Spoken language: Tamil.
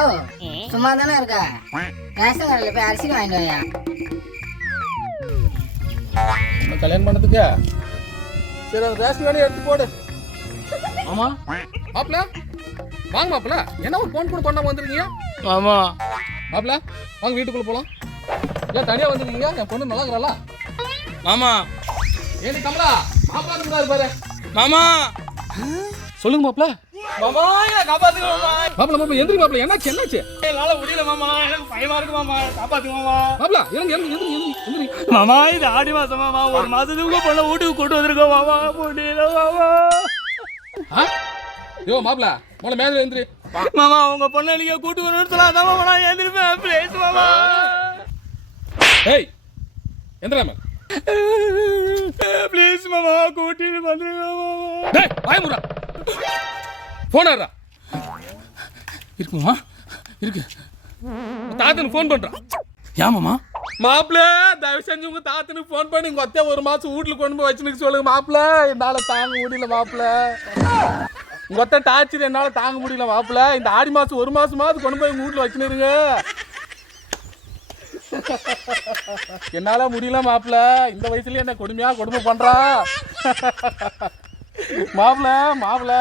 ஓ சும்மா தானே இருக்கா? ரேஷன் கடையில் போய் அரிசி வாங்கிட்டு வாயா. கல்யாணம் பண்ணதுக்கு சரி ரேஷன் கடை எடுத்து போடு. ஆமா மாப்பிள வாங்க மாப்பிள, என்ன ஒரு போன் கூட பண்ணாம வந்துருக்கீங்க? மாமா மாப்பிள வாங்க வீட்டுக்குள்ள போலாம். ஏன் தனியா வந்துருக்கீங்க? என் பொண்ணு நல்லா இருக்கிறாளா? மாமா ஏனி கமலா மாப்பிள இருந்தாரு பாரு. மாமா சொல்லுங்க மாப்பிள. மாமா என்ன காப்பாத்துங்க மாமா. மாப்பிள மாப்பிள எந்திரி மாப்பிள, என்னாச்சு? என்னால முடியல மாமா, எனக்கு பயமா இருக்கு மாமா, காப்பாத்துங்க மாமா. மாப்பிள எந்திரி. மாமா இது ஆடி மாசம் மாமா, ஒரு மாசத்துக்கு பொண்ணை வீட்டுக்கு கூட்டு வந்திருக்கோம் மாமா, முடியல மாமா. யோ மாப்பிள உன மேல எந்திரி. மாமா உங்க பொண்ணை நீங்க கூட்டு வரணும்னு சொல்லாதான் மாமா நான் எந்திரிப்பேன் ப்ளீஸ் மாமா. ஏய் எந்திராம ப்ளீஸ் மாமா கூட்டிட்டு வந்துருங்க மாமா. டேய் வாய் மூடுடா. போன் ஆடுறா. இருக்குமா இருக்கு. தாத்தனுக்கு ஃபோன் பண்றான். ஏன் மாமா? மாப்பிள தயவு செஞ்சு உங்க தாத்தனுக்கு ஃபோன் பண்ணி உங்க அத்தை ஒரு மாசம் வீட்டுல கொண்டு போய் வச்சுன்னு சொல்லுங்க மாப்பிள. என்னால தாங்க முடியல மாப்பிள. உங்க அத்தை டார்ச்சர் என்னால தாங்க முடியல மாப்பிள. இந்த ஆடி மாசம் ஒரு மாசமாவது கொண்டு போய் உங்க வீட்டுல வச்சுருங்க. என்னால முடியல மாப்பிள. இந்த வயசுல என்ன கொடுமை பண்றா மாப்பிள.